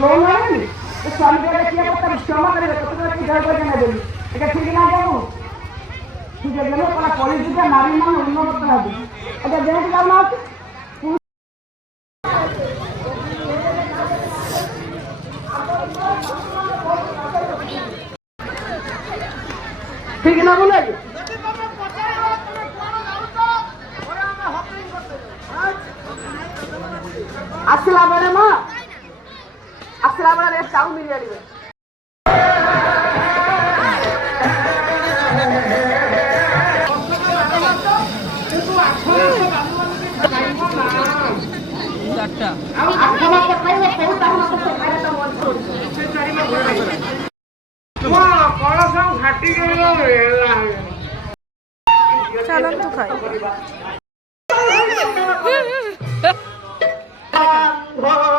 loan হয়নি তো স্বামীকে কি একটা ক্ষমা করে কত কি জয় করে নেবেন এটা ঠিক না যাবো ঠিক আছে কোন পলিটিক্যাল নারী মান উন্নত করতে হবে এটা যেহেতু কারণ আছে ঠিক না বলে আসসালাম রে মা আসসালাম রে চাউ মিলিয়ে দিবে চালান তো খাই প্রভু